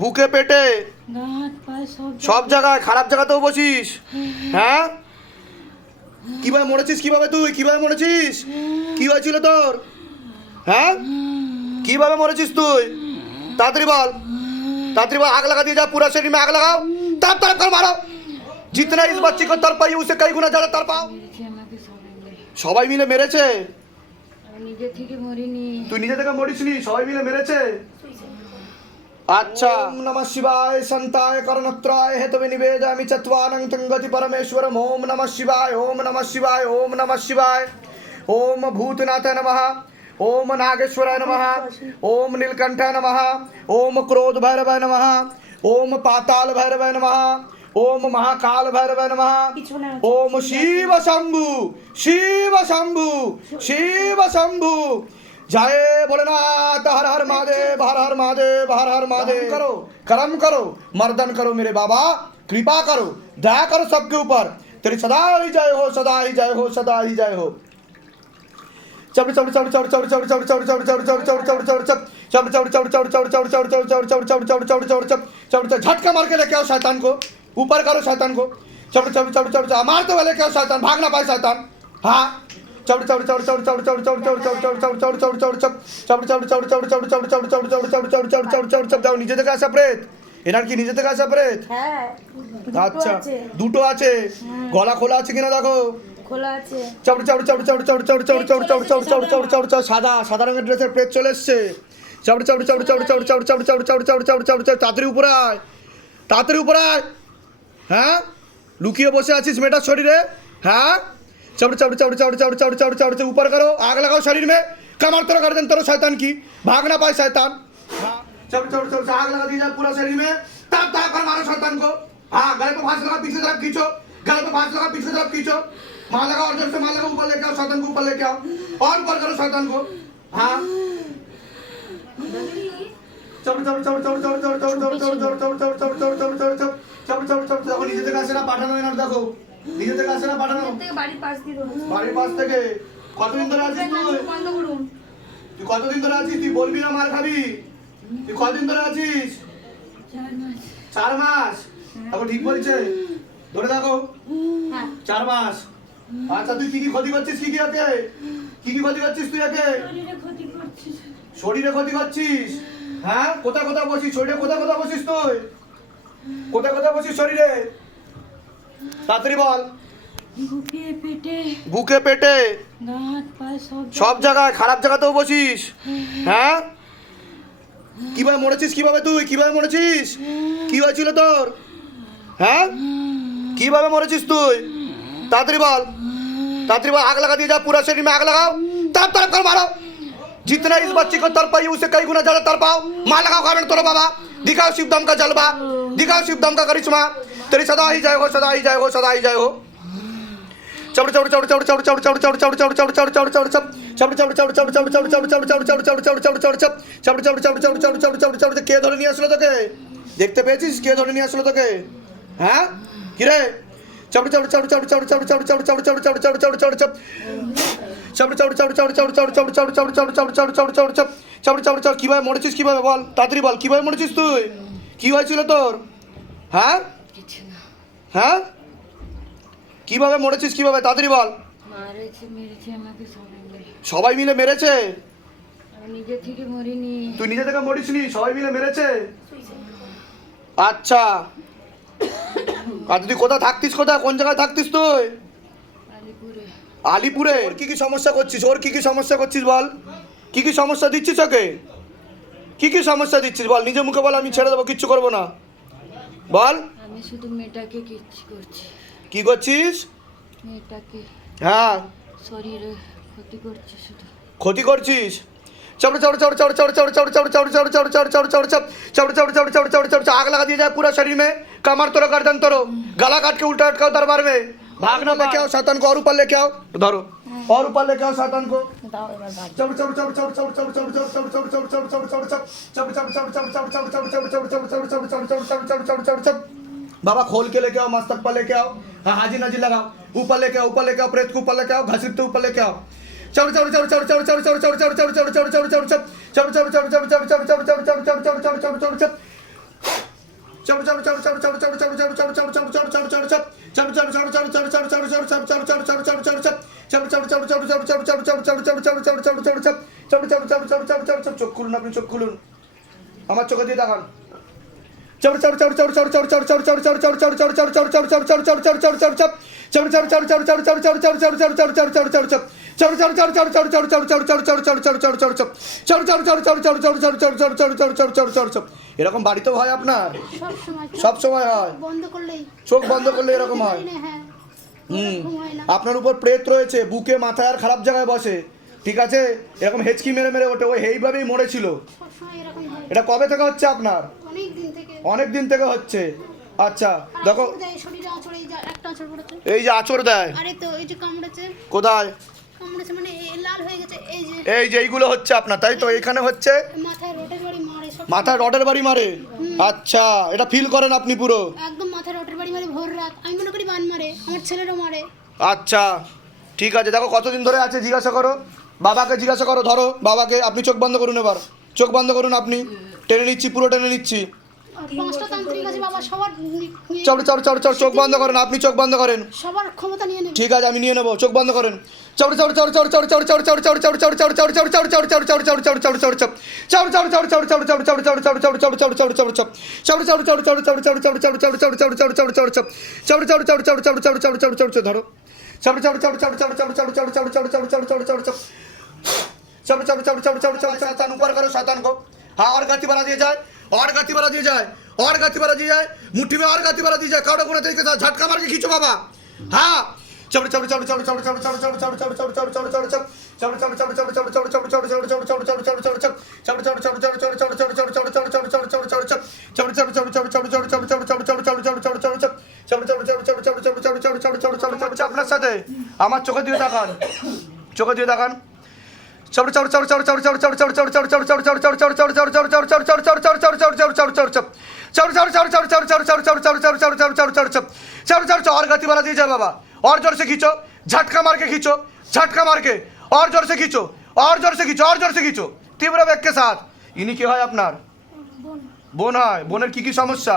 বুকে পেটে সব জায়গায়, খারাপ জায়গাতেও বসিস। হ্যাঁ, কিভাবে মরেছিস? কিভাবে তুই কিভাবে মরেছিস? কি হয়েছিল তোর? হ্যাঁ, কিভাবে মরেছিস তুই? তাড়াতাড়ি বল, तात्री वो आग लगा दी जाए, पूरा शरीर में आग लगाओ, तरफ तरफ कर मारो, जितना इस बच्ची को तर पाई उसे कई गुना ज्यादा तर पाओ। সবাই মিলে মেরেছে? নিজে থেকে মরিনি। তুই নিজে থেকে মরিসনি, সবাই মিলে মেরেছে। আচ্ছা, ওম নমঃ শিবায় শান্তায় করণত্রায় হেতবে নিবেদয়ামি চত্বারং তঙ্গতি পরমেশ্বরম। ওম নমঃ শিবায়, ওম নমঃ শিবায়, ওম নমঃ শিবায়। ওম ভূতনাথায় নমঃ, ओम नागेश्वराय नमः, ओम नीलकंठाय नमः, ओम क्रोध भैरवाय नमः, ओम पाताल भैरवाय नमः, ओम महाकाल भैरवाय नमः, ओम शिव शंभु शिव शंभु शिव शंभु। जय भोलेनाथ, हर हर महादेव, हर हर महादेव, हर हर महादेव। करो, कर्म करो, मर्दन करो मेरे बाबा, कृपा करो, दया करो सबके ऊपर। तेरी सदा ही जय हो, सदा ही जय हो, सदा ही जय हो। झटका मार के लेके आओ शैतान को, ऊपर करो शैतान को। मारते हुए लेके आओ शैतान, भाग ना पाए शैतान। हाँ, যাও নিজে থেকে আসা প্রেত। এনার কি নিজে থেকে আসা প্রেত? আচ্ছা, দুটো আছে। গলা খোলা আছে কিনা দেখো। সাদা সাদা রঙের ড্রেসের প্রেত চলে এসছে। তাড়াতাড়ি উপরে আয়, তাড়াতাড়ি উপরে আয়। হ্যাঁ, লুকিয়ে বসে আছিস মেয়েটার শরীরে। হ্যাঁ, ऊपर करो, आग लगाओ शरीर में, कमर तोड़ो गर्दन तोड़ो शैतान की, भाग ना पाए शैतान। हाँ, आग लगा दी जाए पूरा शरीर में, तब तब कर मारो शैतान को। हाँ, गले पे फांस लगा, पीछे तरफ खींचो, गले पे फांस लगा, पीछे तरफ खींचो, मार लगाओ और जोर से मार लगाओ, ऊपर लेके आओ शैतान को, ऊपर लेके आओ और ऊपर करो शैतान को। हाँ, দেখো নিজে থেকে আসে না পাঠানো, এনার দেখো নিজে থেকে আসে না পাঠানো, বাড়ির পাশ থেকে। কতদিন ধরে আছিস তুই? তুই কতদিন ধরে আছিস? তুই বলবি না মার খাবি। তুই কতদিন ধরে আছিস? 4 মাস। দেখো ঠিক বলছে, ধরে দেখো 4 মাস। আচ্ছা, তুই কি কি ক্ষতি করছিস? কি কি একে কি কি ক্ষতি করছিস তুই? একে শরীরে ক্ষতি করছিস। হ্যাঁ, কোথায় কোথায় বসিস শরীরে? কোথায় কোথায় বসিস তুই? কোথায় কোথায় বসিস শরীরে? তাড়াতাড়ি বল। বুকে পেটে সব জায়গায়, খারাপ জায়গাতেও বসিস। হ্যাঁ, কিভাবে মরেছিস? কিভাবে তুই কিভাবে মরেছিস? কি হয়েছিল তোর? হ্যাঁ, কিভাবে মরেছিস তুই? तात्री बोल, आग लगा दी जाए, पूरा शरीर में आग लगाओ, तरफ तरफ कर मारो, जितना इस बच्ची को तर पाई उसे कई गुना ज्यादा तर पाओ। मार लगाओ कारण तोड़ो बाबा, दिखाओ शिवदम का जलवा, दिखाओ शिवदम का करिश्मा। तेरी सदा ही जय हो, सदा ही जय हो, सदा ही जय हो। কে ধরে নিয়ে আসলো তোকে? দেখতে পেয়েছিস কে ধরে নিয়ে আসলো তোকে? হ্যাঁ, কি রে? কিভাবে মরেছিস? কিভাবে বল, তাড়াতাড়ি বল, কিভাবে মরেছিস তুই? কি হয়েছিল তোর? হ্যাঁ, হ্যাঁ, কিভাবে মরেছিস? কিভাবে তাড়াতাড়ি বল। সবাই মিলে মেরেছে? নিজে থেকে মরিনি। তুই নিজে থেকে মরিসনি, সবাই মিলে মেরেছে। আচ্ছা, আর তুই কোথায় থাকতিস? কোথায়, কোন জায়গায় থাকতিস তুই? আলিপুরে। ওর কি কি সমস্যা করছিস? ওর কি কি সমস্যা করছিস বল? কি কি সমস্যা দিচ্ছিস ওকে? কি কি সমস্যা দিচ্ছিস বল, নিজে মুখে বল। আমি ছেড়ে দেবো, কিচ্ছু করবো না, বল। আমি শুধু মেয়েটাকে কিচ্ছু করছি। কি করছিস? মেয়েটাকে, হ্যাঁ, শরীরে ক্ষতি করছি, শুধু ক্ষতি করছিস। आग लगा दी जाए पूरा शरीर में, कमर तोड़ो गर्दन तोड़ो, गला काट के उल्टा अटकाओ दरबार में, भागना लेके आओ शैतान को और ऊपर लेके आओ, धरो और ऊपर लेके आओ शैतान को। बाबा खोल के लेके आओ, मस्तक पर लेके आओ, हाँ हाजी नाजी लगाओ, ऊपर लेके आओ, ऊपर लेके आओ, प्रेत को ऊपर लेके आओ, घसीटते ऊपर लेके आओ। চোখ খুলুন, আপনি চোখ খুলুন, আমার চোখে দিয়ে দেখান। এরকম বাড়িতেও হয় আপনার? সব সময় হয়? চোখ বন্ধ করলে এরকম হয়? আপনার উপর প্রেত রয়েছে, বুকে মাথায় আর খারাপ জায়গায় বসে, ঠিক আছে? এরকম হেঁচকি মেরে মেরে ওঠে, ওই এইভাবেই মরেছিল। এটা কবে থেকে হচ্ছে আপনার? অনেক দিন থেকে হচ্ছে। আচ্ছা দেখো, এই যে আঁচড় দেয়, কোথায়? এই যে এইগুলো হচ্ছে আপনার, তাই তো? এইখানে হচ্ছে মাথায় রডের বাড়ি মারে। আচ্ছা, এটা ফিল করেন আপনি পুরো? একদম মাথায় রডের বাড়ি মারে ভোর রাত, আমি মনে করি বান মারে, আমার ছেলেরও মারে। আচ্ছা ঠিক আছে, দেখো কতদিন ধরে আছে জিজ্ঞাসা করো, বাবাকে জিজ্ঞাসা করো, ধরো বাবাকে। আপনি চোখ বন্ধ করুন, এবার চোখ বন্ধ করুন, আপনি টেনে নিচ্ছি, পুরো টেনে নিচ্ছি। 5টা তান্ত্রিক আছে বাবা, সবার চোখ বন্ধ করেন, আপনি চোখ বন্ধ করেন। সবার ক্ষমতা নিয়ে নেবে। ঠিক আছে, আমি নিয়ে নেবো, চোখ বন্ধ করেন। ধরো, शैतान ऊपर करो, शैतान को। हाँ, और गति बढ़ा दिया जाए, और गति बढ़ा दी जाए, और गति बढ़ा दी जाए, मुट्ठी में और गति बढ़ा दी जाए, कौड़े गुणे तरीके से झटका मार के खींचो बाबा। हाँ, আপনার সাথে আমার চোখে দিয়ে তাকান, চোখে দিয়ে তাকান। और गति बढ़ा दीजिए बाबा, और जोर से खींचो, झटका मार के खींचो, झटका मार के, और जोर से खींचो, और जोर से खींचो, और जोर से खींचो, तीव्र वेग के साथ। इन्हीं কি হয় আপনার? বোন হয়। বোনের কি কি সমস্যা?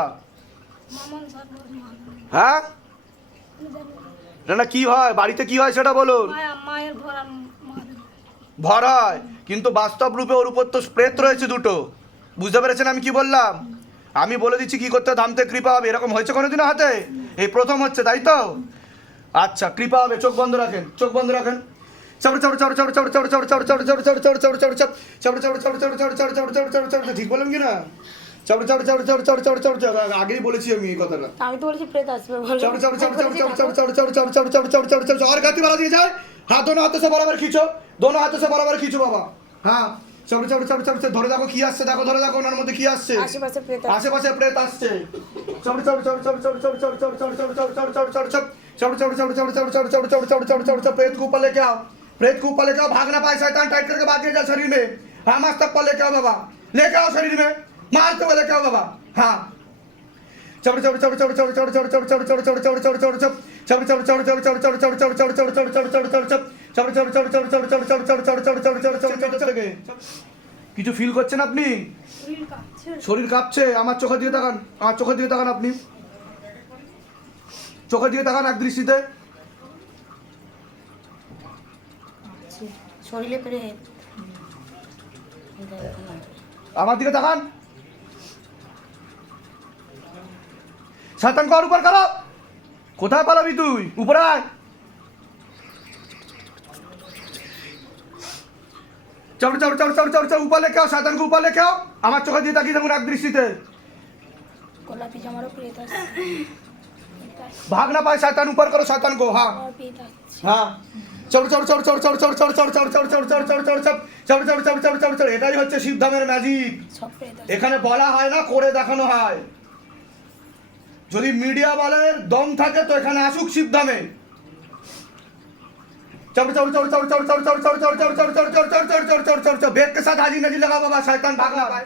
হ্যাঁ, না কি হয় বাড়িতে, কি হয় সেটা বলুন। ভর হয়, কিন্তু বাস্তব রূপে ওর উপর তো প্রেত রয়েছে দুটো। বুঝতে পেরেছেন আমি কি বললাম? আমি বলে দিচ্ছি কি করতে, ধামতে কৃপা হবে। এরকম হয়েছে কোনোদিনও হাতে? এই প্রথম হচ্ছে, তাই তো? আচ্ছা, কৃপা হবে। চোখ বন্ধ রাখেন, চোখ বন্ধ রাখেন। ঠিক বললাম কি না? আগেই বলেছি আমি এই কথাটা। আমি তো বলেছি প্রেত আসবে। और गति बढ़ा दी जाए। हाँ, दोनों हाथों से बराबर खींचो, दोनों हाथों से बराबर खींचो बाबा। हाँ, ধরে দেখো কি আসছে, দেখো ধরে দেখো ওনার মধ্যে কি আসছে। আশেপাশে প্রেত আসছে। प्रेत को ऊपर लेके आओ, प्रेत को ऊपर लेके आओ, भाग ना पाए शैतान, टाइट करके भाग जाए शरीर में। हाँ, मस्तक पर लेके आओ बाबा, लेके आओ शरीर में, मारते हुए लेके आओ बाबा। हाँ, কিছু ফিল করছেন আপনি? শরীর কাঁপছে। আমার চোখে দিয়ে তাকান, আমার চোখে দিয়ে তাকান, আপনি চোখে দিয়ে তাকান এক দৃষ্টিতে। শরীরে প্রেত। আমার দিকে তাকান। শয়তান को और ऊपर करो। কোথায় পালাবি তুই? উপরে আয়। ऊपर लेके आओ, शैतान को ऊपर लेके आओ। আমার চোখে দিয়ে তাকিয়ে থাকুন এক দৃষ্টিতে। গোলাপি জামারও প্রেত আছে। भाग ना पाए शैतान, ऊपर करो शैतान को। हाँ हाँ, এটাই হচ্ছে শিবধামের ম্যাজিক। এখানে বলা হয় না, করে দেখানো হয়। যদি মিডিয়া বলের দম থাকে তো এখানে আসুক শিবধামে। बेग के साथ हाजी नजी लगा बाबा, शैतान भाग ना पाए।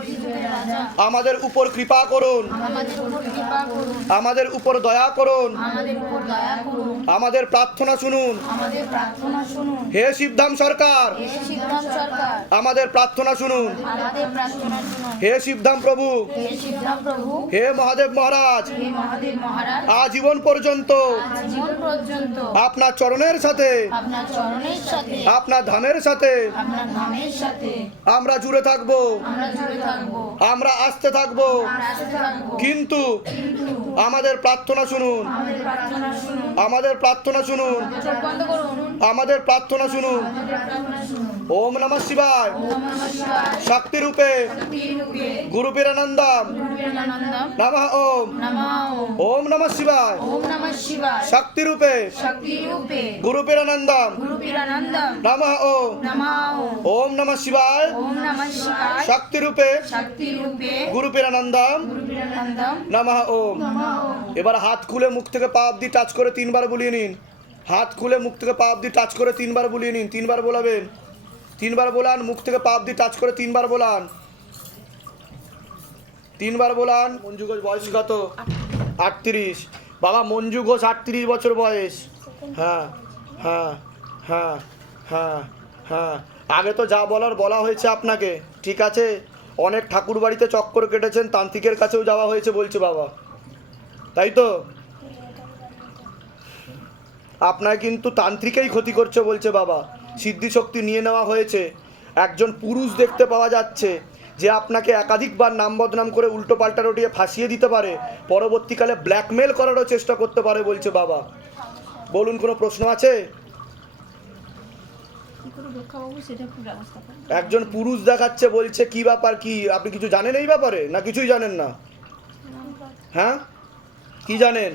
আমাদের উপর কৃপা করুন, আমাদের উপর দয়া করুন, আমাদের প্রার্থনা শুনুন। হে শিবধাম সরকার, আমাদের প্রার্থনা শুনুন। হে শিবধাম প্রভু, হে মহাদেব মহারাজ, আজীবন পর্যন্ত আপনার চরণের সাথে, আপনার ধামের সাথে আমরা জুড়ে থাকবো, আমরা আসতে থাকবো। কিন্তু আমাদের প্রার্থনা শুনুন, আমাদের প্রার্থনা শুনুন, আমাদের প্রার্থনা শুনুন। ওম নমঃ শিবায় শক্তি রূপে গুরু বীরানন্দম নমঃ ওম। ওম নমঃ শিবায় শক্তি রূপে গুরু বীরানন্দম নমঃ ওম। ওম নমঃ শিবায় শক্তি রূপে গুরু বীরানন্দম নমঃ ওম। এবার হাত খুলে মুখ থেকে পা অব্দি টাচ করে 3 বার বুলিয়ে নিন। হাত খুলে মুখ থেকে পা অব্দি টাচ করে 3 বার বুলিয়ে নিন। 3 বার বলাবেন, 3 বার বলান। মুখ থেকে পা অব্দি টাচ করে 3 বার বলান, 3 বার বলান। মঞ্জু ঘোষ বয়স কত? 38। বাবা মঞ্জু ঘোষ 38 বছর বয়স। হ্যাঁ হ্যাঁ হ্যাঁ হ্যাঁ হ্যাঁ, আগে তো যা বলার বলা হয়েছে আপনাকে, ঠিক আছে? অনেক ঠাকুর বাড়িতে চক্কর কেটেছেন, তান্ত্রিকের কাছেও যাওয়া হয়েছে বলছে বাবা, তাই তো? আপনার কিন্তু তান্ত্রিকেই ক্ষতি করছে বলছে বাবা। সিদ্ধি শক্তি নিয়ে নেওয়া হয়েছে। একজন পুরুষ দেখতে পাওয়া যাচ্ছে যে আপনাকে একাধিকবার নাম বদনাম করে উল্টো পাল্টা রটিয়ে ফাঁসিয়ে দিতে পারে, পরবর্তীকালে ব্ল্যাকমেল করারও চেষ্টা করতে পারে বলছে বাবা। বলুন, কোনো প্রশ্ন আছে? একজন পুরুষ দেখাচ্ছে, বলছে কি ব্যাপার, কি আপনি কিছু জানেন এই ব্যাপারে, না কিছুই জানেন না? হ্যাঁ, কি জানেন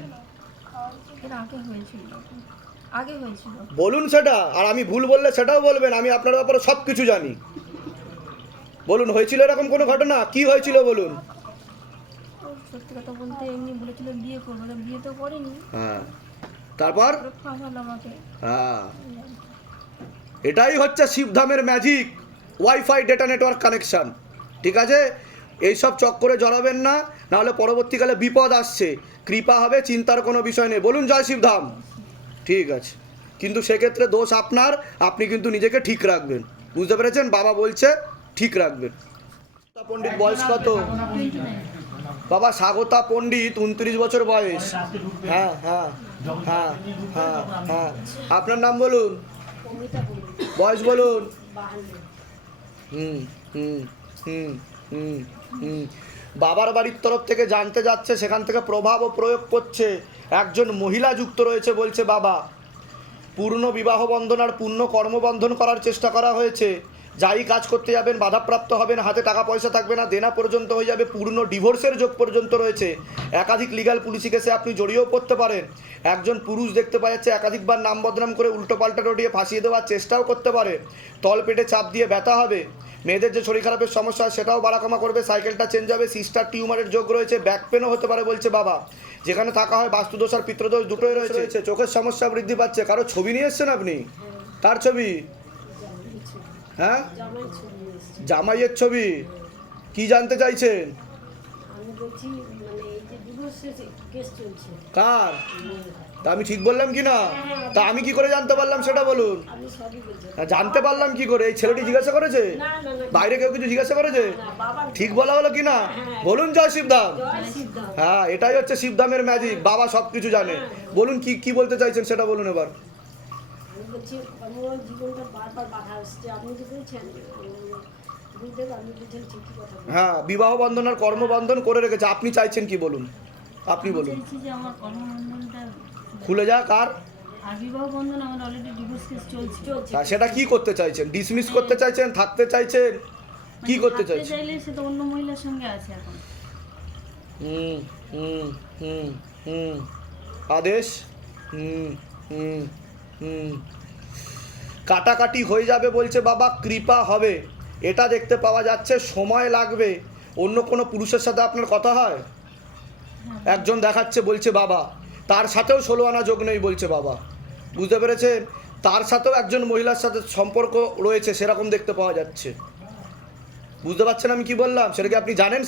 বলুন সেটা, আর আমি ভুল বললে সেটাও বলবেন। আমি আপনার ব্যাপারে সব কিছু জানি। বলুন, হয়েছিল এরকম কোনো ঘটনা? কি হয়েছিল বলুন? সত্যি কথা বলতে এমনি বলেছিল বিয়ে করবো, বিয়ে তো করিনি। হ্যাঁ, তারপর ফাঁসালো আমাকে। হ্যাঁ, এটাই হচ্ছে শিবধামের magic, wifi data network connection, ঠিক আছে? এইসব চক্করে জড়াবেন না, নাহলে পরবর্তীকালে বিপদ আসছে। কৃপা হবে, চিন্তার কোনো বিষয় নেই। বলুন জয় শিবধাম। ঠিক আছে, কিন্তু সেক্ষেত্রে দোষ আপনার, আপনি কিন্তু নিজেকে ঠিক রাখবেন, বুঝতে পেরেছেন? বাবা বলছে ঠিক রাখবেন। পণ্ডিত বয়স কত? বাবা স্বাগতা পণ্ডিত 29 বছর বয়স। হ্যাঁ হ্যাঁ হ্যাঁ হ্যাঁ হ্যাঁ, আপনার নাম বলুন, বয়স বলুন। হুম হুম হুম হুম হুম। বাবার বাড়ির তরফ থেকে জানতে যাচ্ছে, সেখান থেকে প্রভাব ও প্রয়োগ করছে। একজন মহিলা যুক্ত রয়েছে বলছে বাবা। পূর্ণ বিবাহ বন্ধন আর পূর্ণ কর্মবন্ধন করার চেষ্টা করা হয়েছে। যাই কাজ করতে যাবেন বাধাপ্রাপ্ত হবেন, হাতে টাকা পয়সা থাকবে না, দেনা পর্যন্ত হয়ে যাবে, পূর্ণ ডিভোর্সের যোগ পর্যন্ত রয়েছে। একাধিক লিগ্যাল পুলিশি কেসে আপনি জড়িয়েও পড়তে পারেন। একজন পুরুষ দেখতে পাওয়া যাচ্ছে, একাধিকবার নাম বদনাম করে উল্টো পাল্টা রটিয়ে ফাঁসিয়ে দেওয়ার চেষ্টাও করতে পারে। তল পেটে চাপ দিয়ে ব্যথা হবে। মেয়েদের যে শরীর খারাপের সমস্যা সেটাও বাড়াকমা করবে। সাইকেলটা চেঞ্জ হবে। সিস্টার টিউমারের যোগ রয়েছে। ব্যাক পেনও হতে পারে বলছে বাবা। যেখানে থাকা হয় বাস্তুদোষ আর পিত্রদোষ দুটোই রয়েছে। চোখের সমস্যা বৃদ্ধি পাচ্ছে। কারো ছবি নিয়ে এসছেন আপনি? কার ছবি? হ্যাঁ, জামাইয়ের ছবি। কি জানতে চাইছেন? কার? তা আমি ঠিক বললাম কি না? তা আমি কি করে জানতে পারলাম সেটা বলুন। জানতে পারলাম কি করে? এই ছেলেটি জিজ্ঞাসা করেছে? বাইরে কেউ কিছু জিজ্ঞাসা করেছে? ঠিক বলা হলো কি না? বলুন জয় শিবধাম। হ্যাঁ, এটাই হচ্ছে শিবধামের ম্যাজিক। বাবা সব কিছু জানে। বলুন কি কি বলতে চাইছেন সেটা বলুন এবার। হ্যাঁ, বিবাহ বন্ধন আর কর্মবন্ধন করে রেখেছে। আপনি চাইছেন কি বলুন, আপনি বলুন। খুলে যাক। আর সেটা কি করতে চাইছেন? ডিসমিস করতে চাইছেন, থাকতে চাইছেন, কি করতে চাইছেন? সেটা অন্য মহিলার সঙ্গে আছে এখন। হুম হুম হুম হুম, আদেশ। হুম হুম হুম, কাটাকাটি হয়ে যাবে বলছে বাবা, কৃপা হবে, এটা দেখতে পাওয়া যাচ্ছে। সময় লাগবে। অন্য কোনো পুরুষের সাথে আপনার কথা হয়? একজন দেখাচ্ছে বলছে বাবা, তার সাথেও 16 আনা যোগ নেই বলছে বাবা, বুঝতে পেরেছেন? তার সাথেও একজন মহিলার সাথে সম্পর্ক রয়েছে সেরকম দেখতে পাওয়া যাচ্ছে। বুঝতে পারছেন আমি কি বললাম? সেটা কি আপনি জানেন?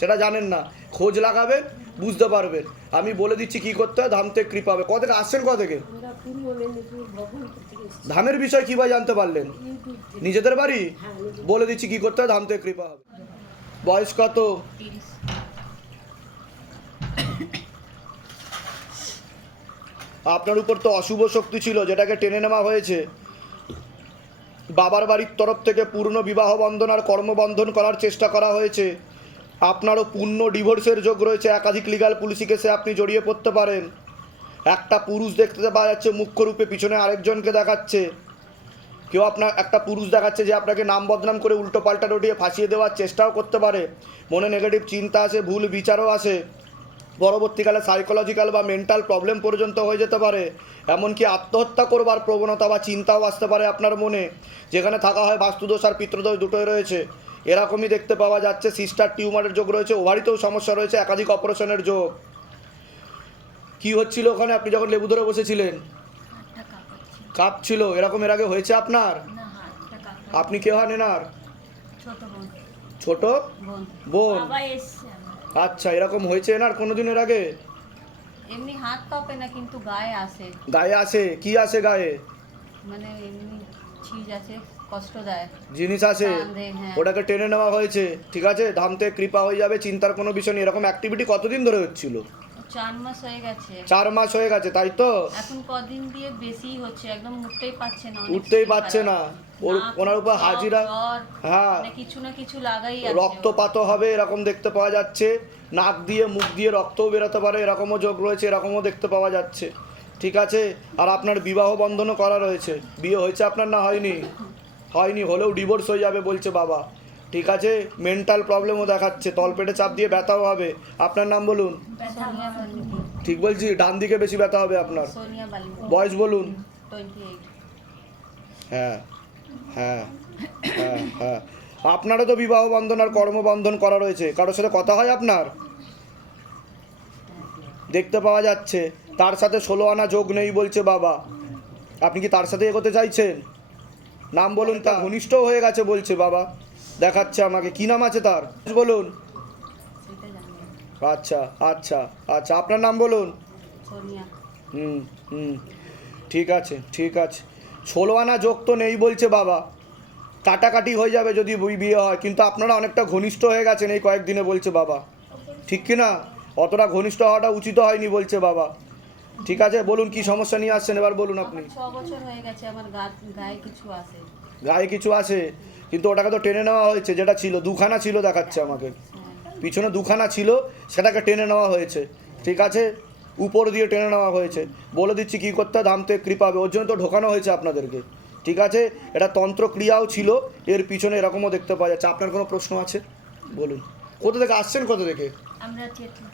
সেটা জানেন না, খোঁজ লাগাবেন, বুঝতে পারবেন। আমি বলে দিচ্ছি কি করতে হয়, ধাম থেকে কৃপা হবে। থেকে আসছেন? থেকে ধামের বিষয় কীভাবে জানতে পারলেন? নিজেদের বাড়ি? বলে দিচ্ছি কি করতে হয়, ধাম থেকে কৃপা হবে। বয়স কত? 30। আপনার উপর তো অশুভ শক্তি ছিল, যেটাকে টেনে নেওয়া হয়েছে। বাবার বাড়ির তরফ থেকে পূর্ণ বিবাহ বন্ধন আর কর্মবন্ধন করার চেষ্টা করা হয়েছে। আপনারও পূর্ণ ডিভোর্সের যোগ রয়েছে, একাধিক লিগাল পুলিশি কেসে আপনি জড়িয়ে পড়তে পারেন। একটা পুরুষ দেখতে পাওয়া যাচ্ছে মুখ্য রূপে, পিছনে আরেকজনকে দেখাচ্ছে। কেউ একটা পুরুষ দেখাচ্ছে যে আপনাকে নাম বদনাম করে উল্টো পাল্টা রটিয়ে ফাঁসিয়ে দেওয়ার চেষ্টাও করতে পারে। মনে নেগেটিভ চিন্তা আসে, ভুল বিচারও আসে। পরবর্তীকালে সাইকোলজিক্যাল বা মেন্টাল প্রবলেম পর্যন্ত হয়ে যেতে পারে। এমনকি আত্মহত্যা করবার প্রবণতা বা চিন্তাও আসতে পারে আপনার মনে। যেখানে থাকা হয় বাস্তুদোষ আর পিতৃদোষ দুটোই রয়েছে। এরকমই দেখতে পাওয়া যাচ্ছে। সিস্টার টিউমারের যোগ রয়েছে, ওভারিতেও সমস্যা রয়েছে, একাধিক অপারেশনের যোগ। কি হচ্ছিল ওখানে আপনি যখন লেবু ধরে বসেছিলেন? হাতটা কাঁপাচ্ছে। কাঁপছিল। এরকম এর আগে হয়েছে আপনার? না, হাতটা কাঁপাচ্ছে। আপনি কে হন এনার? ছোট বোন। ছোট বোন। বোন? বাবা এসছে আমার। আচ্ছা, এরকম হয়েছে এনার কোনোদিন এর আগে? এমনি হাত কাঁপে না, কিন্তু গায়ে আসে। গায়ে আসে? কি আসে গায়ে? মানে এমনি চিজ আছে, কষ্ট দেয়। জিনিস আছে, কাঁদে, হ্যাঁ। ওটাকে টেনে নেওয়া হয়েছে। ঠিক আছে, ধাম থেকে কৃপা হয়ে যাবে, চিন্তার কোনো বিষয় নেই। এরকম অ্যাক্টিভিটি কতদিন ধরে হচ্ছিল? 4 মাস হয়ে গেছে। 4 মাস হয়ে গেছে, তাই তো? এখন কদিন দিয়ে বেশি হচ্ছে, একদম উঠতেই পারছে না। অনেক উঠতেই শরীর পারছে খারাপ। না। ওনার উপর নাক, হাজিরা, জ্বর, হ্যাঁ, মানে কিছু না কিছু লাগাই আছে। রক্তপাত হবে এরকম দেখতে পাওয়া যাচ্ছে। নাক দিয়ে মুখ দিয়ে রক্তও বেরোতে পারে, এরকমও যোগ রয়েছে, এরকমও দেখতে পাওয়া যাচ্ছে। ঠিক আছে, আর আপনার বিবাহ বন্ধনও করা রয়েছে। বিয়ে হয়েছে আপনার? না হয়নি? হয়নি, হলেও ডিভোর্স হয়ে যাবে বলছে বাবা। ঠিক আছে, মেন্টাল প্রবলেমও দেখাচ্ছে, তলপেটে চাপ দিয়ে ব্যথাও হবে। আপনার নাম বলুন। সোনিয়া বালিকা। ঠিক বলছি? ডান দিকে বেশি ব্যথা হবে আপনার। সোনিয়া বালিকা। বয়স বলুন। 28। হ্যাঁ হ্যাঁ হ্যাঁ হ্যাঁ, আপনারও তো বিবাহ বন্ধন আর কর্মবন্ধন করা রয়েছে। কারোর সাথে কথা হয় আপনার? দেখতে পাওয়া যাচ্ছে। তার সাথে 16 আনা যোগ নেই বলছে বাবা। আপনি কি তার সাথে এগোতে চাইছেন? নাম বলুন। তা ঘনিষ্ঠ হয়ে গেছে বলছে বাবা, দেখাচ্ছে আমাকে। কি নাম আছে তার বলুন? সেটা জানি না। আচ্ছা আচ্ছা আচ্ছা, আপনার নাম বলুন। সোনিয়া। হুম হুম, ঠিক আছে ঠিক আছে। 16 আনা যোগ তো নেই বলছে বাবা। কাটাকাটি হয়ে যাবে যদি বিয়ে হয়, কিন্তু আপনারা অনেকটা ঘনিষ্ঠ হয়ে গেছেন এই কয়েকদিনে বলছে বাবা। ঠিক কি না? অতটা ঘনিষ্ঠ হওয়াটা উচিত হয়নি বলছে বাবা। ঠিক আছে, বলুন কি সমস্যা নিয়ে আসছেন এবার বলুন আপনি। আমার 6 বছর হয়ে গেছে, আমার গায়ে কিছু আছে। গায়ে কিছু আসে, কিন্তু ওটাকে তো টেনে নেওয়া হয়েছে। যেটা ছিল দুখানা ছিল দেখাচ্ছে আমাকে, পিছনে দুখানা ছিল, সেটাকে টেনে নেওয়া হয়েছে। ঠিক আছে, উপর দিয়ে টেনে নেওয়া হয়েছে। বলে দিচ্ছি কী করতে হয়, ধাম থেকে কৃপা হবে। ওর জন্য তো ঢোকানো হয়েছে আপনাদেরকে। ঠিক আছে, এটা তন্ত্রক্রিয়াও ছিল, এর পিছনে এরকমও দেখতে পাওয়া যাচ্ছে। আপনার কোনো প্রশ্ন আছে বলুন। কোথা থেকে আসছেন? কোথা থেকে? আমরা চেতনা।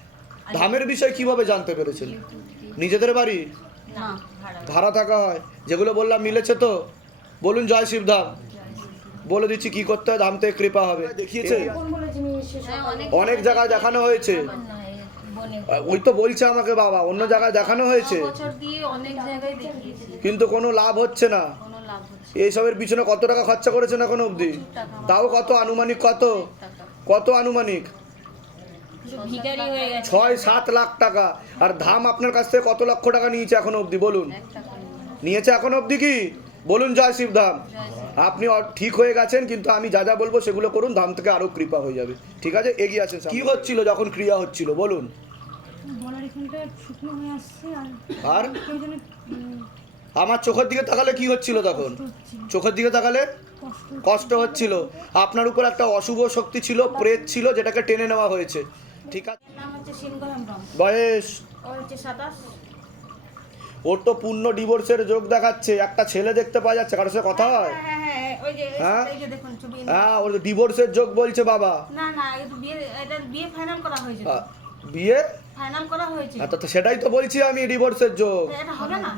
ধামের বিষয় কিভাবে জানতে পেরেছেন? নিজেদের বাড়ি? না, ভাড়া। ভাড়া থাকা হয়? যেগুলো বললাম মিলেছে তো? বলুন জয় শিবধাম। বলে দিচ্ছি কি করতে হয়, ধাম থেকে কৃপা হবে। দেখিয়েছে হ্যাঁ, অনেক জায়গায় দেখানো হয়েছে। বনে ওই তো বলছে আমাকে বাবা, অন্য জায়গায় দেখানো হয়েছে, 6 বছর দিয়ে অনেক জায়গায় দেখিয়েছি, কিন্তু কোনো লাভ হচ্ছে না। কোনো লাভ হচ্ছে এইসবের পিছনে কত টাকা খরচা করেছেন এখন অবধি? প্রচুর টাকা। তাও কত আনুমানিক? কত টাকা। কত আনুমানিক? ভিখারি হয়ে গেছে। 6-7 লাখ টাকা। আর ধাম আপনার কাছ থেকে কত লক্ষ টাকা নিয়েছে এখন অবধি বলুন? 1 টাকা নেই। নিয়েছে এখন অবধি কি? বলুন জয় শিবধাম। আপনি ঠিক হয়ে গেছেন, কিন্তু আমি যা যা বলবো সেগুলো করুন, ধাম থেকে আরো কৃপা হয়ে যাবে। ঠিক আছে, এগিয়ে আসেন। কি হচ্ছিল যখন ক্রিয়া হচ্ছিল বলুন? গলার এখানটা শুকনো হয়ে আসছে আর কেউ যেন আমার চোখের দিকে তাকালে কি হচ্ছিল তখন? চোখের দিকে তাকালে কষ্ট হচ্ছিল। আপনার উপর একটা অশুভ শক্তি ছিল, প্রেত ছিল, যেটাকে টেনে নেওয়া হয়েছে। ঠিক আছে, নাম হচ্ছে সিংহ হেমব্রম। বয়স? ওর হচ্ছে 27। ওর তো পূর্ণ ডিভোর্সের যোগ দেখাচ্ছে। একটা ছেলে দেখতে পাওয়া যাচ্ছে, কারোর সাথে কথা হয়? হ্যাঁ, ওই যে হ্যাঁ? এই যে দেখুন ছবি। হ্যাঁ, ওর ডিভোর্সের যোগ বলছে বাবা। না, এটা বিয়ে ফাইনাল করা হয়েছে। বিয়ে ফাইনাল করা হয়েছে। তো সেটাই তো বলছি আমি, ডিভোর্সের যোগ। এটা হবে না।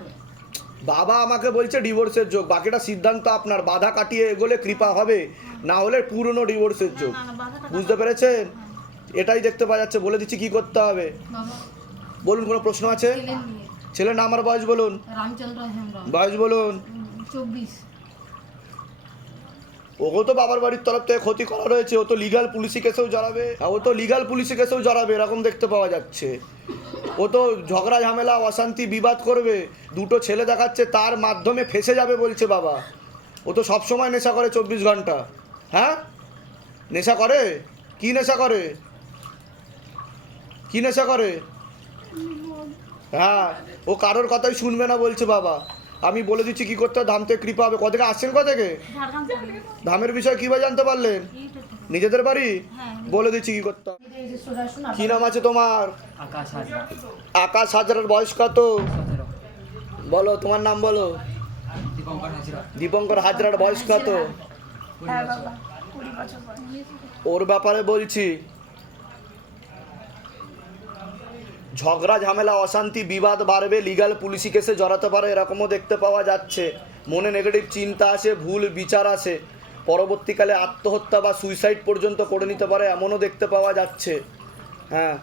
বাবা আমাকে বলছে ডিভোর্সের যোগ। বাকিটা সিদ্ধান্ত আপনার। বাধা কাটিয়ে এগোলে কৃপা হবে, না হলে পুরনো ডিভোর্সের যোগ। না, বাধা কাটা। বুঝতে পেরেছেন? এটাই দেখতে পাওয়া যাচ্ছে। বলে দিচ্ছি কি করতে হবে বলুন। কোনো প্রশ্ন আছে? ছেলের নাম আর বয়স বলুন। রামচন্দ্র হেমব্রম। বয়স বলুন। 24। ওকে তো বাবার বাড়ির তরফ থেকে ক্ষতি করা রয়েছে, ও তো লিগাল পুলিশি কেসেও জড়াবে, ও তো লিগাল পুলিশি কেসেও জড়াবে এরকম দেখতে পাওয়া যাচ্ছে। ও তো ঝগড়া ঝামেলা অশান্তি বিবাদ করবে, দুটো ছেলে দেখাচ্ছে তার মাধ্যমে ফেসে যাবে বলছে বাবা। ও তো সবসময় নেশা করে 24 ঘন্টা। হ্যাঁ নেশা করে, কি নেশা করে, কি নেশা করে? হ্যাঁ ও কারোর কথাই শুনবে না বলছে বাবা। আমি বলে দিচ্ছি কি করতে, ধাম থেকে কৃপা হবে। কোথেকে আসছেন, কোথেকে? ঝাড়গ্রাম থেকে। ধামের বিষয় কিভাবে জানতে পারলেন? এইটা থেকে। নিজেদের বাড়ি? হ্যাঁ। বলে দিচ্ছি কি করতে হবে। কি নাম আছে তোমার? আকাশ হাজরা আকাশ হাজরার বয়স কত? 17 বলো তোমার নাম বলো। দীপঙ্কর হাজরা দীপঙ্কর হাজরার বয়স কত? 20 বছর বয়স। ওর ব্যাপারে বলছি, ঝগড়া ঝামেলা অশান্তি বিবাদ বাড়বে, লিগাল পুলিশি কেসে জড়াতে পারে এরকমও দেখতে পাওয়া যাচ্ছে। মনে নেগেটিভ চিন্তা আসে, ভুল বিচার আসে, পরবর্তীকালে আত্মহত্যা বা সুইসাইড পর্যন্ত করে নিতে পারে এমনও দেখতে পাওয়া যাচ্ছে। হ্যাঁ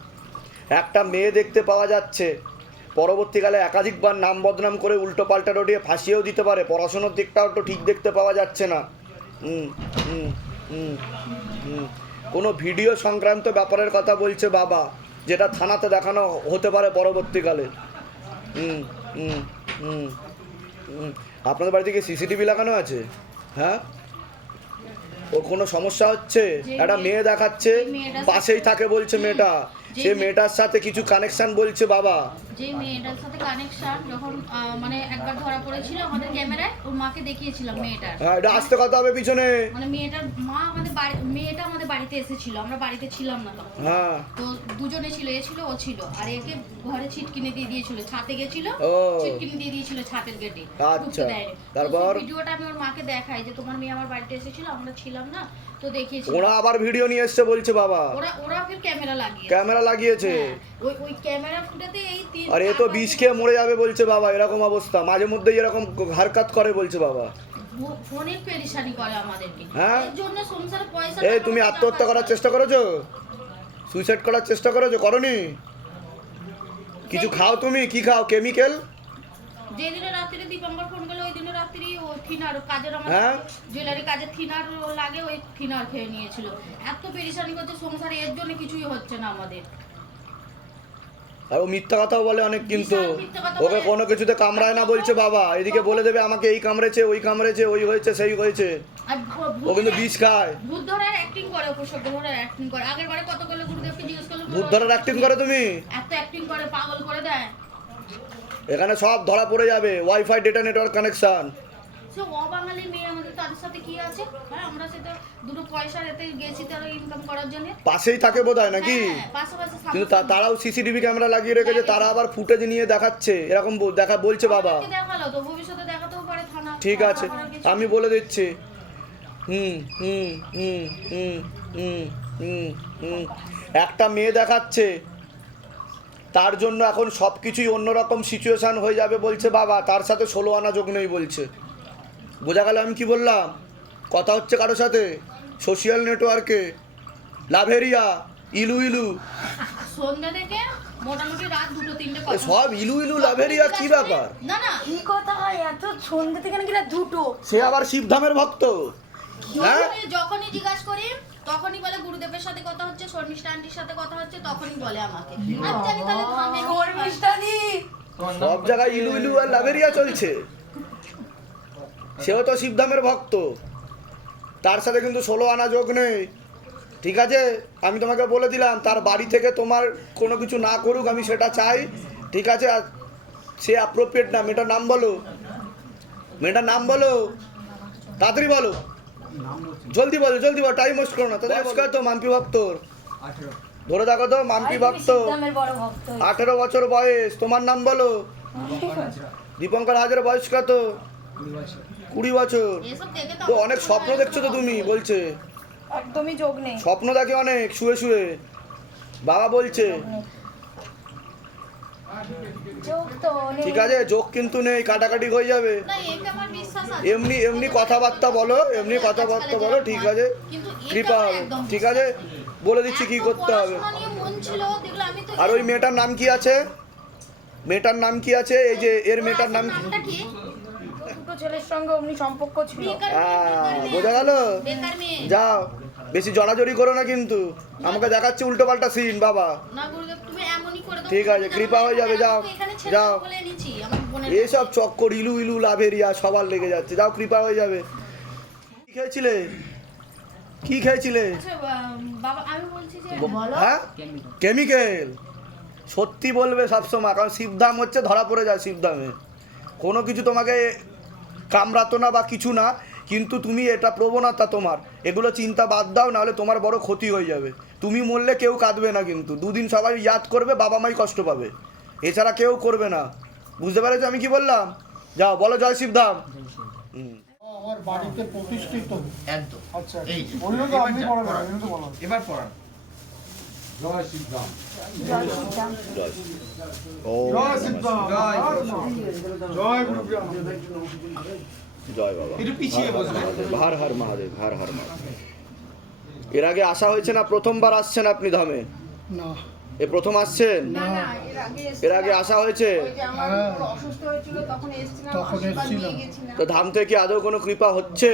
একটা মেয়ে দেখতে পাওয়া যাচ্ছে, পরবর্তীকালে একাধিকবার নাম বদনাম করে উল্টো পাল্টা রটিয়ে ফাঁসিয়েও দিতে পারে। পড়াশোনার দিকটাও তো ঠিক দেখতে পাওয়া যাচ্ছে না। হুম হুম হুম হুম কোনো ভিডিও সংক্রান্ত ব্যাপারের কথা বলছে বাবা, যেটা থানাতে দেখানো হতে পারে পরবর্তীকালে। হুম হুম হুম হুম আপনাদের বাড়িতে কি সিসিটিভি লাগানো আছে? হ্যাঁ ওর কোনো সমস্যা হচ্ছে? একটা মেয়ে দেখাচ্ছে, পাশেই থাকে বলছে মেয়েটা, সে মেয়েটার সাথে কিছু কানেকশন বলছে বাবা। যে মেয়েটার সাথে কানেকশন যখন মানে একবার ধরা পড়েছিল আমাদের ক্যামেরায়, ওর মাকে দেখিয়েছিলাম মেয়েটার। হ্যাঁ এটা আসতে কথা হবে পিছনে। মানে মেয়েটার মা আমাদের বাড়ি, মেয়েটা আমাদের বাড়িতে এসেছিল, আমরা বাড়িতে ছিলাম না তখন। হ্যাঁ তো দুজনে ছিল, এ ছিল ও ছিল, আর একে ঘরে ছিটকিনি দিয়ে দিয়েছিল, ছাতে গেছিল, ও। ছিটকিনি দিয়ে দিয়েছিল ছাতের গেটে। আচ্ছা, দেয়নি। তারপর? তো ভিডিওটা আমি ওর মাকে দেখাই যে তোমার মেয়ে আমার বাড়িতে এসেছিল, আমরা ছিলাম না, তো দেখিয়েছি। ওরা আবার ভিডিও নিয়ে এসছে বলছে বাবা। ওরা ওরা ফির ক্যামেরা লাগিয়ে, ক্যামেরা লাগিয়েছে। ওই ক্যামেরা ফুটেতে এই তিন আর এ তো বিষ খেয়ে মরে যাবে বলছে বাবা, এরকম অবস্থা। মাঝে মধ্যে এরকম হারকাত করে বলছে বাবা। ফোনের পেরেশানি করে আমাদেরকে। হ্যাঁ? এর জন্য সংসারে পয়সা এই তুমি আত্মহত্যা করার চেষ্টা করেছো? সুইসাইড করার চেষ্টা করেছো? করনি? কিছু খাও তুমি? কি খাও? কেমিক্যাল? যেদিনে রাত্রিরে দীপঙ্কর ফোন করলো ওই দিনে রাত্রি ও থিনার কাজের আমার হ্যাঁ? জুয়েলারি কাজে থিনার লাগে, ওই থিনার খেয়ে নিয়েছিল। এত পেরেশানি করছে সংসারে, এর জন্য কিছুই হচ্ছে না আমাদের। আর ও মিথ্যা কথাও বলে অনেক, কিন্তু বিশাল মিথ্যা কথা ওকে বলে। কোনো কিছুতে কামড়ায় না বলছে বাবা। এদিকে বলে দেবে আমাকে এই কামড়েছে, ওই কামড়েছে, ওই হয়েছে, সেই হয়েছে। আর ও কিন্তু বিষ খায়। ভূত ধরার অ্যাক্টিং করে, উপসর্গ ধরার অ্যাক্টিং করে। আগের বারে কত করলে গুরুদেবকে জিজ্ঞেস করলো, ভূত ধরার অ্যাক্টিং করে তুমি? এত অ্যাক্টিং করে পাগল করে দেয়। এখানে সব ধরা পড়ে যাবে। Wifi data network connection. সে অবাঙালি মেয়ে আমাদের, তাদের সাথে কি আছে? হ্যাঁ আমরা সেটা দুটো পয়সা এতে গেছি তারা ইনকাম করার জন্য। পাশেই থাকে বোধহয় নাকি? হ্যাঁ, পাশাপাশি কিন্তু তারাও সিসিটিভি ক্যামেরা লাগিয়ে রেখেছে, তারা আবার ফুটেজ নিয়ে দেখাচ্ছে এরকম দেখা বলছে বাবা। আমাদেরকে দেখালো তো, ভবিষ্যতে দেখাতেও পারে থানা। ঠিক আছে আমি বলে দিচ্ছি। হুম হুম হুম হুম হুম হুম হুম একটা মেয়ে দেখাচ্ছে, তার জন্য এখন সব কিছুই অন্যরকম সিচুয়েশান হয়ে যাবে বলছে বাবা। তার সাথে 16 আনা যোগ নেই বলছে। বোঝা গেল আমি কি বললাম? কথা হচ্ছে কারোর সাথে সোশ্যাল নেটওয়ার্কে, লাভেরিয়া, ইলু ইলু, সন্ধ্যা থেকে মোটামুটি রাত 2-3টে কথা। সব ইলু ইলু লাভেরিয়া, কি ব্যাপার? না না, কি কথা হয় এত সন্ধ্যে থেকে নাকি রাত 2টো? সে আবার শিবধামের ভক্ত। হ্যাঁ যখনই জিজ্ঞাসা করি তখনই বলে গুরুদেবের সাথে কথা হচ্ছে, শর্মিষ্ঠা আন্টির সাথে কথা হচ্ছে, তখনই বলে আমাকে। আমি জানি তাহলে থামে শর্মিষ্ঠাদি সব জায়গায় ইলু ইলু আর লাভেরিয়া চলছে। সেও তো শিবধামের ভক্ত, তার সাথে কিন্তু 16 আনা যোগ নেই। ঠিক আছে আমি তোমাকে বলে দিলাম, তার বাড়ি থেকে তোমার কোনো কিছু না করুক আমি সেটা চাই। ঠিক আছে আর সে অ্যাপ্রোপ্রিয়েট না। মেয়েটার নাম বলো, মেয়েটার নাম বলো, তাড়াতাড়ি বলো, জলদি বলো, জলদি বলো, টাইম ওয়েস্ট করো না। তাদের তো মাম্পি ভক্তর 18 ধরে দেখো তো, মাম্পি ভক্ত, শিবধামের বড় ভক্ত। 18 বছর বয়স। তোমার নাম বলো। দীপঙ্কর হাজরা দীপঙ্কর হাজারের বয়স কত? 20 বছর 20 বছর। এসব দেখে তো অনেক স্বপ্ন দেখছো তো তুমি, বলছে একদমই যোগ নেই। স্বপ্ন দেখে অনেক শুয়ে শুয়ে, বাবা বলছে। যোগ তো নেই। ঠিক আছে যোগ কিন্তু নেই, কাটাকাটি হয়ে যাবে। না, একে আমার বিশ্বাস আছে। এমনি এমনি কথাবার্তা বলো, এমনি কথাবার্তা বলো, ঠিক আছে কিন্তু একে কৃপা আমার হবে। একদম ঠিক আছে বলে দিচ্ছি কি এত করতে হবে। পড়াশোনা নিয়ে মন ছিল, দেখলো আমি তো। আর ওই মেয়েটার নাম কি আছে? মেয়েটার নাম কি আছে? এই যে এর মেয়েটার নাম কি? নামটা কি? দুটো ছেলের সঙ্গে অমনি সম্পর্ক ছিল। বেকার মেয়ে, বোঝা গেল? বেকার মেয়ে। যাও, বেশি জড়াজড়ি করো না কিন্তু, আমাকে দেখাচ্ছে উল্টো পাল্টা সিন বাবা। না গুরুদেব, তুমি এমনই করে দাও। ঠিক আছে, কৃপা হয়ে যাবে, যাও এখানে ছেলে যাও। বলে এনেছি আমার বোনের। এইসব চক্কর ইলু ইলু লাভেরিয়া সবার লেগে যাচ্ছে, যাও কৃপা হয়ে যাবে। কি খেয়েছিলে? কি খেয়েছিলে? আচ্ছা, বাবা আমি বলছি যে হ্যাঁ, কেমিক্যাল। সত্যি বলবে সবসময়, কারণ শিবধাম হচ্ছে ধরা পড়ে যায় শিবধামে। কোনো কিছু তোমাকে কামড়াতো না বা কিছু না, কিন্তু তুমি এটা প্রবণতা তোমার, এগুলো চিন্তা বাদ দাও, নাহলে তোমার বড় ক্ষতি হয়ে যাবে। তুমি মরলে কেউ কাঁদবে না, কিন্তু দুদিন সবাই ইয়াদ করবে, বাবা মাই কষ্ট পাবে, এছাড়া কেউ করবে না। বুঝতে পেরেছো আমি কি বললাম? যাও বলো জয় শিবধাম। আমার বাড়িতে প্রতিষ্ঠিত। একদম আচ্ছা, এই ওইগুলো তো আপনি পড়াবেন, এগুলো তো বলা। এবার পড়ান। জয় সিদ্ধাম। জয় ও জয় সিদ্ধাম। জয় গুরু ব্রহ্মা। জয় বাবা। একটু পিছিয়ে বসবেন। হর হর মহাদেব, হর হর মহাদেব। এর আগে আসা হয়েছে না? প্রথমবার আসছেন আপনি ধামে? না, এ প্রথম আসছেন? এর আগে আসা হয়েছে? অসুস্থ হয়েছিল তখন এসেছিলাম, তখন আশীর্বাদ নিয়ে এসেছিলাম। গেছিলাম। তো ধাম থেকে আদৌ কোনো কৃপা হচ্ছে?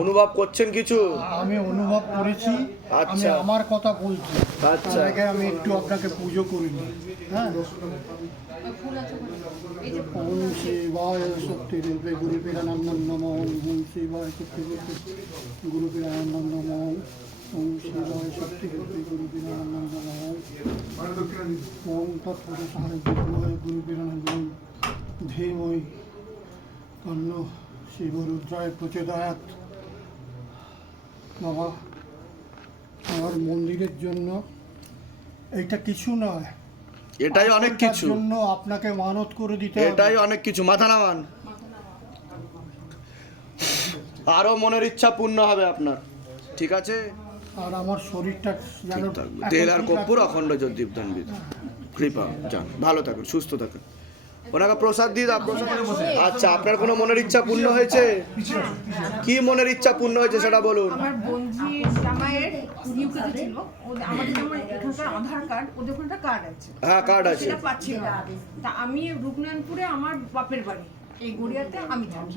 অনুভব করছেন কিছু? আমি অনুভব করেছি। আমি আচ্ছা। আমার কথা বলছি। আচ্ছা। তার আগে আমি একটু আপনাকে পুজো করি। হ্যাঁ, ওম শিবায় শক্তি রূপে গুরু পীরানন্দন নমঃ। ওম শিবায় শক্তি রূপে গুরু পীরানন্দন নমঃ। ওম শিবায় শক্তি রূপে গুরু পীরানন্দন নমঃ। ওম তৎপুরুষায় বিষ্ণুয় গুরু পীরানন্দন ধীমহি তন্ন শিবরুদ্রায় প্রচোদয়াৎ। বাবা, আমার মন্দিরের জন্য এইটা কিছু নয়, এটাই অনেক কিছু, তার জন্য আপনাকে মানত করে দিতে হবে। এটাই অনেক কিছু। মাথা নামান, আরো মনের ইচ্ছা পূর্ণ হবে আপনার, ঠিক আছে? আর আমার শরীরটা যেন ঠিক থাকবে। এখন তেল আর ঠিক কর্পূর আছে। অখণ্ড জ্যোতির্দান বিধি। কৃপা, যান, ভালো থাকুন, সুস্থ থাকুন। ওনাকে প্রসাদ দিয়ে দাও, প্রসাদ। আচ্ছা, আপনার কোনো মনের ইচ্ছা পূর্ণ হয়েছে? কি মনের ইচ্ছা পূর্ণ হয়েছে সেটা বলুন। আমার বন্ধুর জামাইয়ের ইউকেতে ছিল, আমাদের যেমন এখানকার আধার কার্ড, ওদের ওখানে একটা কার্ড আছে, হ্যাঁ, কার্ড আছে। সেটা পাচ্ছিল না। তা আমি রূপনারায়ণপুরে আমার বাপের বাড়ি, এই গড়িয়াতে আমি থাকি।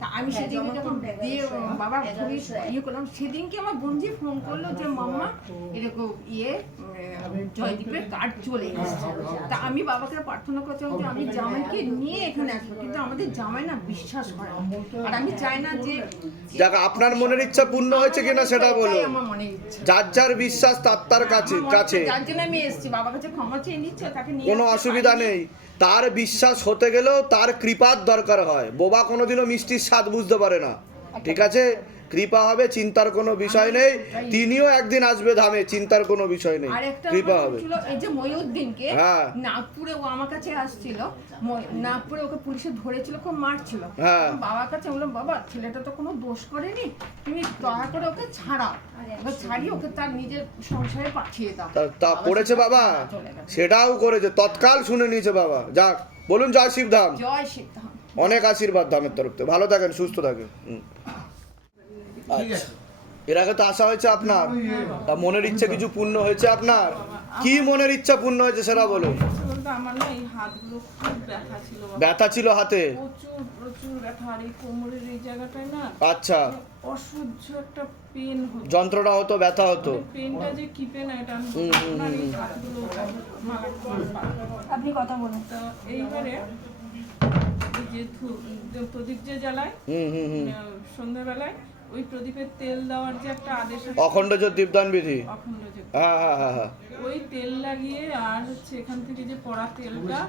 তা আমি সেদিন যখন দিয়ে বাবা ঘুরি ইয়ে করলাম, সেদিনকে আমার বন্ধু ফোন করলো যে মাম্মা এরকম জয়দীপের কার্ড চলে এসেছে। তা আমি বাবাকে প্রার্থনা করছিলাম যে আমি জামাইকে নিয়ে এখানে আসবো, কিন্তু আমাদের জামাই না বিশ্বাস করে না। আর আমি চাই না যে যাক, আপনার মনের ইচ্ছা পূর্ণ হয়েছে কিনা সেটা বলুন। এটাই আমার মনে ইচ্ছা। যার যার বিশ্বাস তার তার কাছে কাছে যার জন্য আমি এসেছি, বাবার কাছে ক্ষমা চেয়ে নিচ্ছে, তাকে নিয়ে কোনো আসতে অসুবিধা পারিনি। নেই। তার বিশ্বাস হতে গেলেও তার কৃপার দরকার হয়। বোবা কোনোদিনও মিষ্টির স্বাদ বুঝতে পারে না, ঠিক আছে? কৃপা হবে, চিন্তার কোনো বিষয় নেই। তিনিও একদিন আসবে ধামে, চিন্তার কোনো বিষয় নেই, আরেকটা কৃপা আমার হবে। ছিল, এই যে ময়ূরদিনকে হ্যাঁ। নাগপুরে ও আমার কাছে আসছিল, নাগপুরে ওকে পুলিশে ধরেছিল, খুব মারছিল। হ্যাঁ। আমি বাবার কাছে বললাম, বাবা ছেলেটা তো কোনো দোষ করেনি, তুমি দয়া করে ওকে ছাড়াও, ওকে ছাড়িয়ে ওকে তার নিজের সংসারে পাঠিয়ে দাও। তা করেছে বাবা, চলে গেছে। সেটাও করেছে, তৎকাল শুনে নিয়েছে বাবা। যাক, বলুন জয় শিবধাম। জয় সিদ্ধান্ত। অনেক আশীর্বাদ ধামের তরফ থেকে। ভালো থাকেন, সুস্থ থাকেন। আচ্ছা, এর আগে তো আসা হয়েছে আপনার, তা মনের ইচ্ছা কিছু পূর্ণ হয়েছে আপনার? কি মনের ইচ্ছা পূর্ণ হয়েছে সেটা বলুন। বলতে আমার না এই হাতগুলো খুব ব্যথা ছিল বাবা। ব্যথা ছিল হাতে? প্রচুর প্রচুর ব্যথা, আর এই কোমরের এই জায়গাটায় না আচ্ছা, অসহ্য একটা পেন হতো। যন্ত্রণা হতো, ব্যথা হতো। পেনটা যে কি পেন এটা আমি আপনার এই হাতগুলো মালা করতে পারবো না। আপনি কথা বলুন। তো এইবারে এই যে প্রদীপ যে জ্বালায় হুম হুম হুম সন্ধ্যাবেলায়, ওই প্রদীপের তেল দেওয়ার যে একটা আদেশ আছে, অখণ্ড জ্যোতির্দান বিধি। অখণ্ড যে হ্যাঁ হ্যাঁ হ্যাঁ হ্যাঁ। ওই তেল লাগিয়ে, আর হচ্ছে এখান থেকে যে পড়া তেলটা,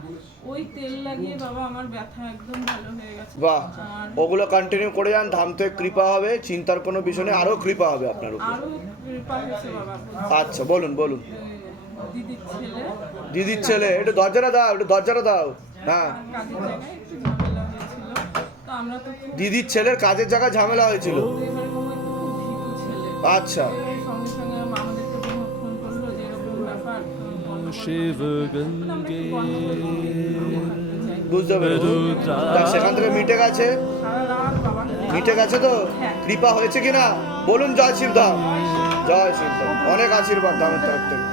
ওই তেল লাগিয়ে বাবা আমার ব্যথা একদম ভালো হয়ে গেছে। বাহ, আর ওগুলো কন্টিনিউ করে যান, ধাম থেকে কৃপা হবে, চিন্তার কোনো বিষয় নেই, আরো কৃপা হবে আপনার উপর। আরো কৃপা হয়েছে বাবা। আচ্ছা, বলুন বলুন। দিদির ছেলে দিদির ছেলে, একটু দরজাটা দাও, একটু দরজাটা দাও। হ্যাঁ, কাজের জায়গায় একটু ঝামেলা হয়েছিল, তো আমরা তো খুব দিদির ছেলের কাজের জায়গায় ঝামেলা হয়েছিল। এবার ও একটু খুব ভীতু ছেলে। আচ্ছা, সঙ্গে সঙ্গে আমাদেরকে ফোন করলো যে এরকম ব্যাপার, शिव गंगे বুঝতে পেরেছি। তা সেখান থেকে মিটে গেছে, সারা রাত বাবা মিটে গেছে তো? কৃপা হয়েছে কিনা বলুন জয় শিবধাম, জয় শিবধাম। অনেক আশীর্বাদ ধামের তরফ থেকে।